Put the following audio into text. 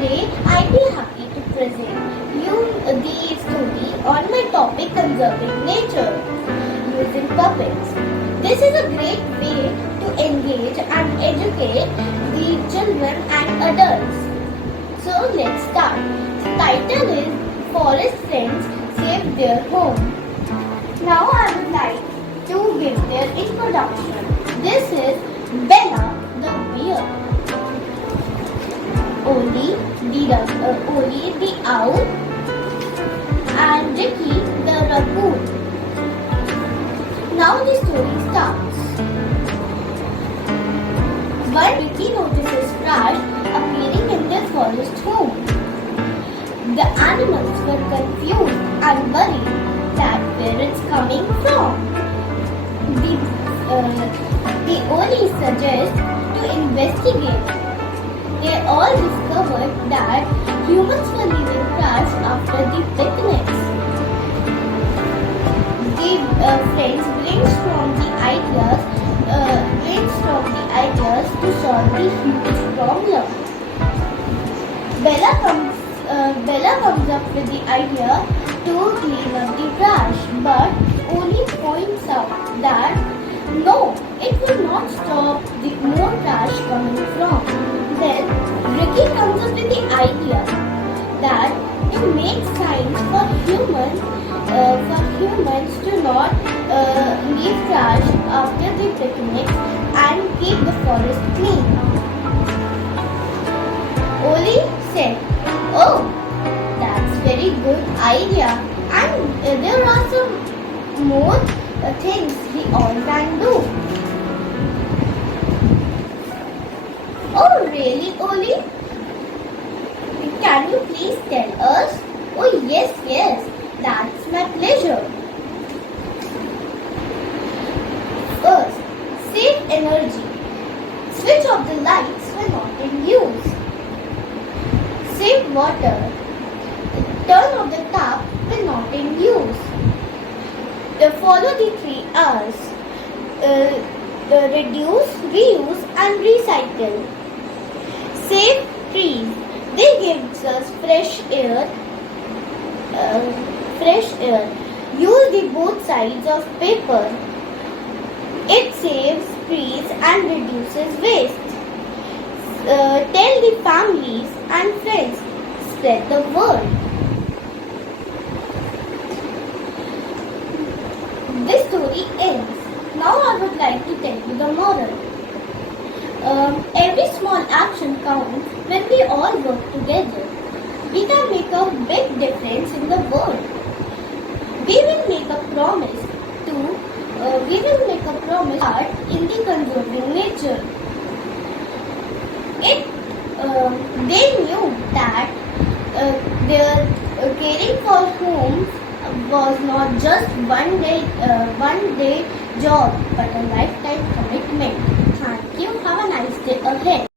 Today, I'd be happy to present you the story on my topic conserving nature using puppets. This is a great way to engage and educate the children and adults. So let's start. The title is Forest Friends Save Their Home. Now I would like to give their introduction. This is Bella the bear, Oli the owl, and Ricky the raccoon. Now the story starts. One Ricky notices trash appearing in their forest home. The animals were confused and worried that where it's coming from. The Oli suggests to investigate. They all discovered that humans were leaving trash after the picnics. The friends brainstormed the ideas to solve the huge problem. Bella comes up with the idea to clean up the trash, but Oli points out that no, it will not stop the more trash coming from. Then Ricky comes up with the idea that to make signs for humans to not leave trash after the picnic and keep the forest clean. Oli said, "Oh, that's very good idea, and there are some more things we all can do." "Oh, really, Oli? Can you please tell us?" "Oh, yes, that's my pleasure." First, save energy. Switch off the lights when not in use. Save water. Turn off the tap when not in use. Follow the 3 R's. Reduce, reuse and recycle. Save trees. They give us fresh air. Use the both sides of paper. It saves trees and reduces waste. Tell the families and friends. Spread the word. This story ends. Now I would like to tell you the moral. Every small action counts when we all work together. We can make a big difference in the world. We will make a promise part in the conserving nature. They knew that their caring for homes was not just one day job but a lifetime commitment. Thank you. Have a nice day ahead.